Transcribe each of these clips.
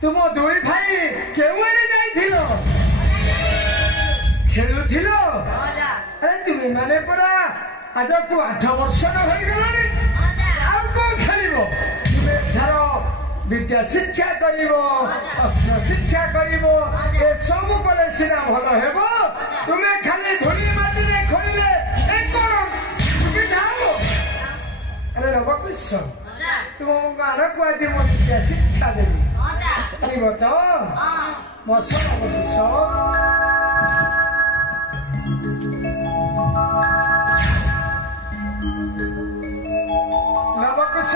तुम दुई भाई केउरे जाइथिल खेलुथिल अरे तुम माने परा आज को 8 वर्ष न होई गलानी अब को खेलिबो तुमे धरो विद्या शिक्षा करिवो अक्षर शिक्षा करिवो ए सब बोले सिना भलो हेबो तुमे खाली धुली माटी रे खोलिले ए कोन सुविधा हो अरे रबा कुछ तुम गाना को आज मो विद्या शिक्षा देबी नहीं बताओ मौसम लवकुश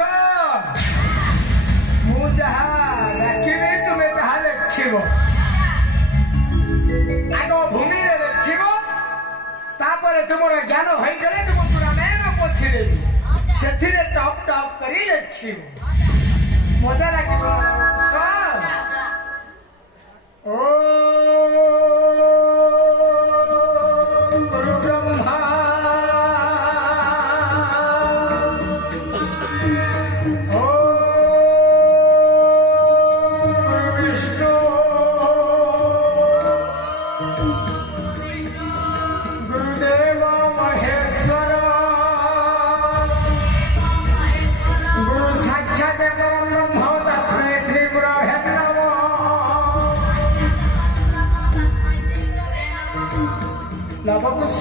मु जहाँ रखी तुम्हें ताहा लिखिब आग भूमि लिखिब तापर तुमर ज्ञान हो गले तुम पूरा मैन पोथी देवी से टप टप कर लिखिब मजा लगे गुरु ब्रह्मा गुरु विष्णु गुरुदेव महेश्वर गुरु साक्षात परम ब्रह्म श्री गुरवे लवकुश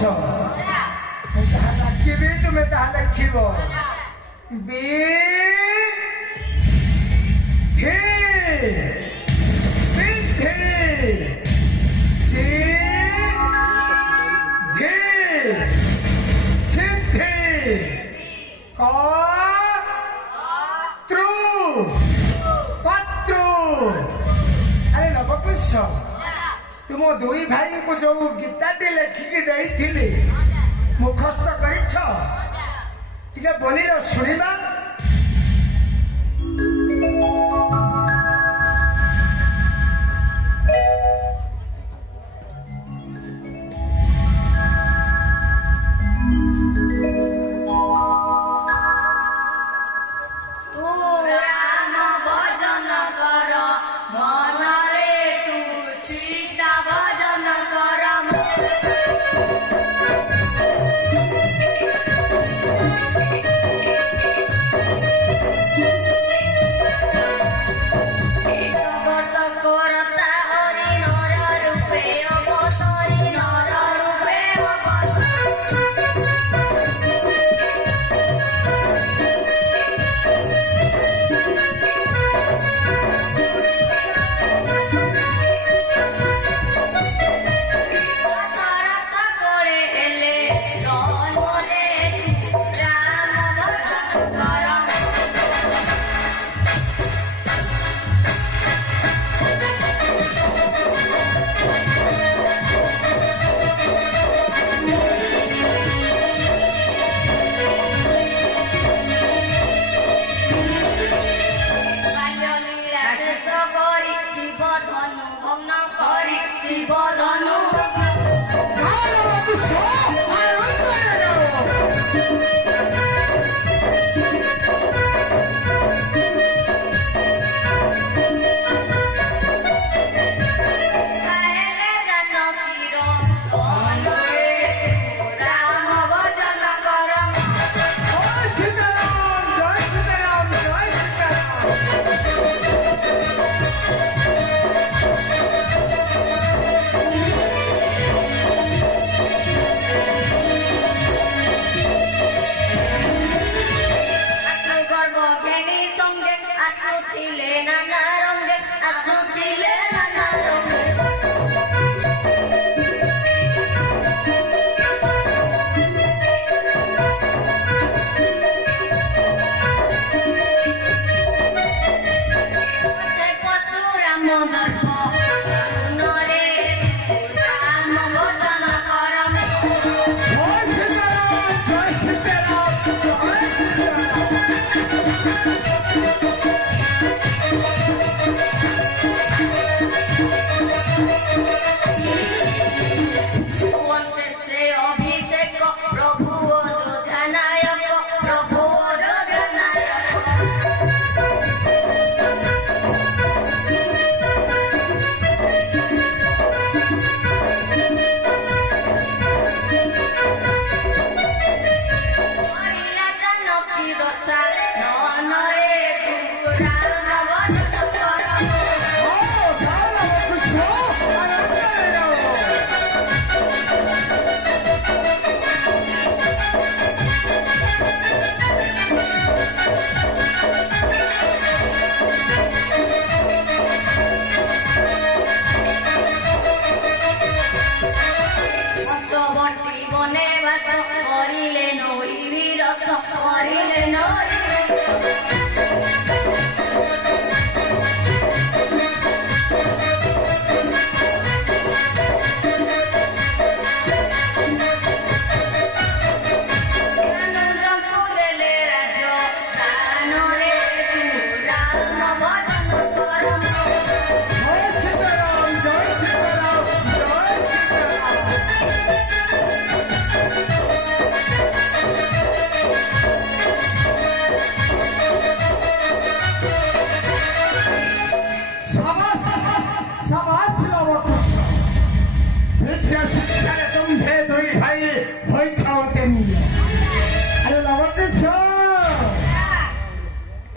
लिखी तुम्हें ताहा लिखिब अरे लवकुश तुम दुई भाई को जो गीताटी लेखिकी देइथिली मुखस्त करिछ टिके बोलिर सुनिबा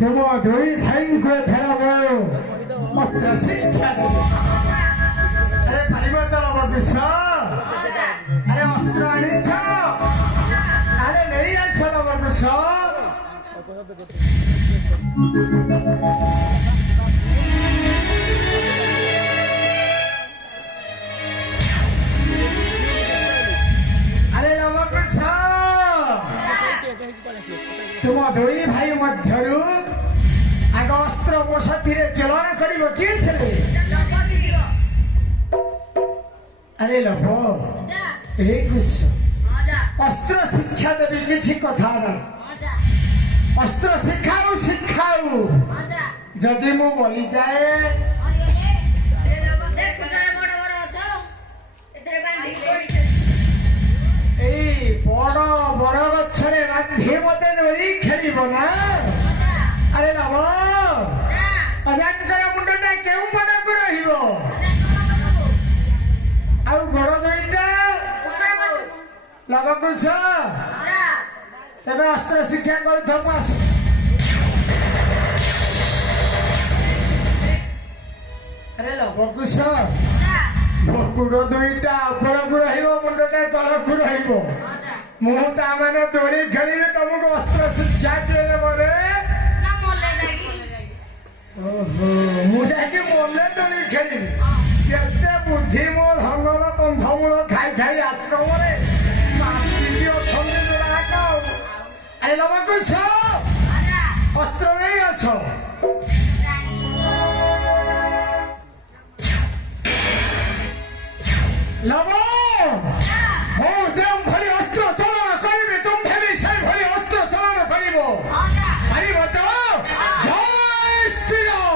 ତୁମ ଦୁଇ ଭାଇଙ୍କୁ ଧରବ ମତେ ଶିକ୍ଷା ଦେବ। ଆରେ ପାରିବ ତ ବିଷ? ଆରେ ଅସ୍ତ୍ର ଆଣିଛ? ଆରେ ନେଇ ଆସ ବିଷ। ଆରେ ବିଷ ତୁମ ଦୁଇ ଭାଇ ମଧ୍ୟରୁ ଆଗ ଅସ୍ତ୍ର ମୋ ସାଥିରେ ଚଳନ କରିବ କିଏ ସେ? ଆରେ ଲୋଭ ଏ କୁଶ ଅସ୍ତ୍ର ଶିକ୍ଷା ଦେବି କିଛି କଥା ନାହିଁ। ଅସ୍ତ୍ର ଶିଖାଉ ଯଦି ମୁଁ ମରିଯାଏ ଏଇ ବଡ ବର ଗଛରେ ବାନ୍ଧି ମତେ ଧରି ଖେଳିବ ନା? ଆରେ ନବ ଅଜାଙ୍କର ମୁଣ୍ଡଟା କେଉଁ ପଟକୁ ରହିବ? ଆଉ ଗୋଡ ଦୁଇଟା ଲବକୁଶ ତେବେ ଅସ୍ତ୍ର ଶିକ୍ଷା କରୁଥିବ ମୁଁ ଆସୁଛି। ଆରେ ଲବକୁଶ ଗୋଡ ଦୁଇଟା ଉପରକୁ ରହିବ, ମୁଣ୍ଡଟା ତଳକୁ ରହିବ। ମୁଁ ତା ମାନେ ଦୋଳି ଖେଳିବି, ତମକୁ ଅସ୍ତ୍ର ଶିକ୍ଷା ଦିଏ ନେବରେ। ଓହୋ ମୁଁ ଯାଇକି ମଲେ ଦୋଳି ଖେଳିବି। କେତେ ବୁଦ୍ଧି ମୋ ଧନର କନ୍ଧମୂଳ ଖାଇ ଖାଇ ଆଶ୍ରମରେ ମାଚିକି ଅଛନ୍ତି ଯୋଡ଼ାକ। ଆରେ ଲବକୁଶ ଅସ୍ତ୍ର ନେଇ ଆସ। ଲବ ହଉ ଯେଉଁଭଳି ଅସ୍ତ୍ର ଚଳନ କରିବି ତୁମ୍ଭେ ବି ସେଇଭଳି ଅସ୍ତ୍ର ଚଳନ କରିବ। ପାରିବ ତ? ଜୟ ଶ୍ରୀରାମ।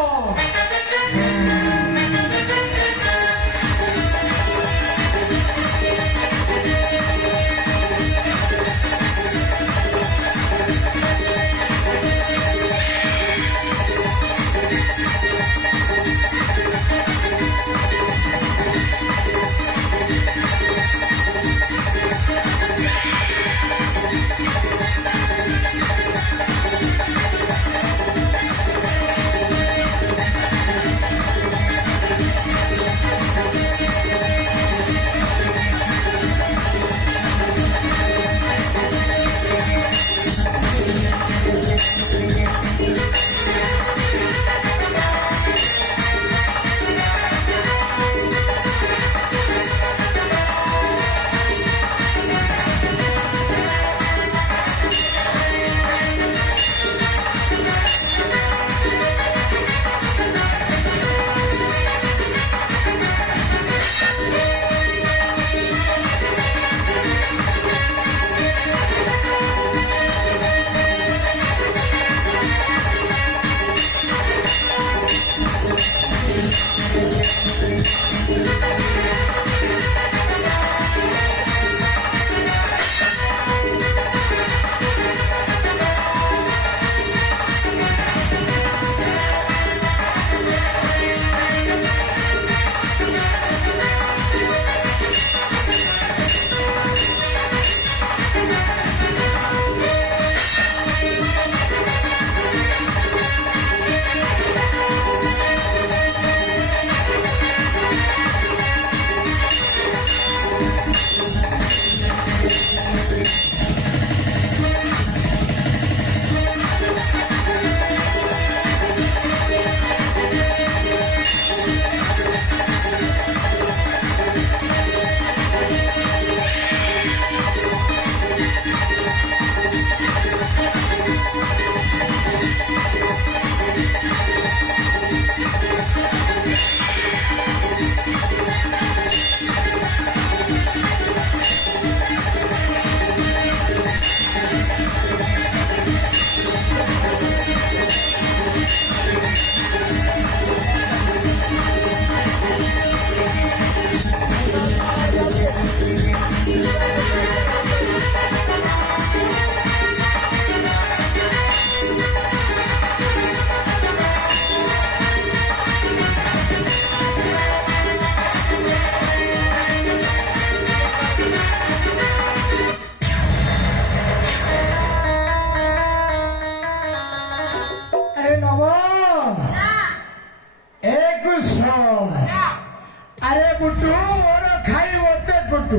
अरे बुट्टू मोर खाई मते बुट्टू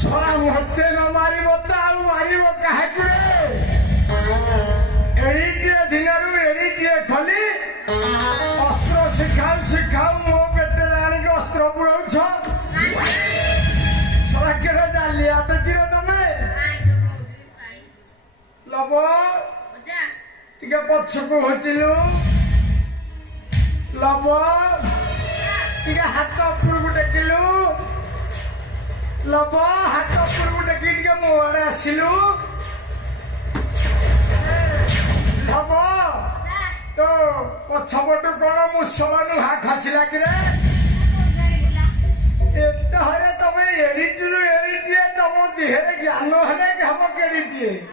सरा मते न मारी मते आउ मारी वो काहे कुरे एडिटे दिनरु एडिटे खली अस्त्र शिखाऊ मो पेटे रानी के अस्त्र पुराउ छ सरा केरे जालिया त दिरो तमे लबो टिके पछकु होचिलु लबो टिके हाथ उपरकु टेकिलु लबो हाथ उपरकु टेकी टिके मो आड़े आसिलु लबो तो पछपटु कोन मुसलनु हा खसिला किरे एते हरे तमे एडिटरु एडिटे तम दिहेरे ज्ञान हरे हम केडिटे।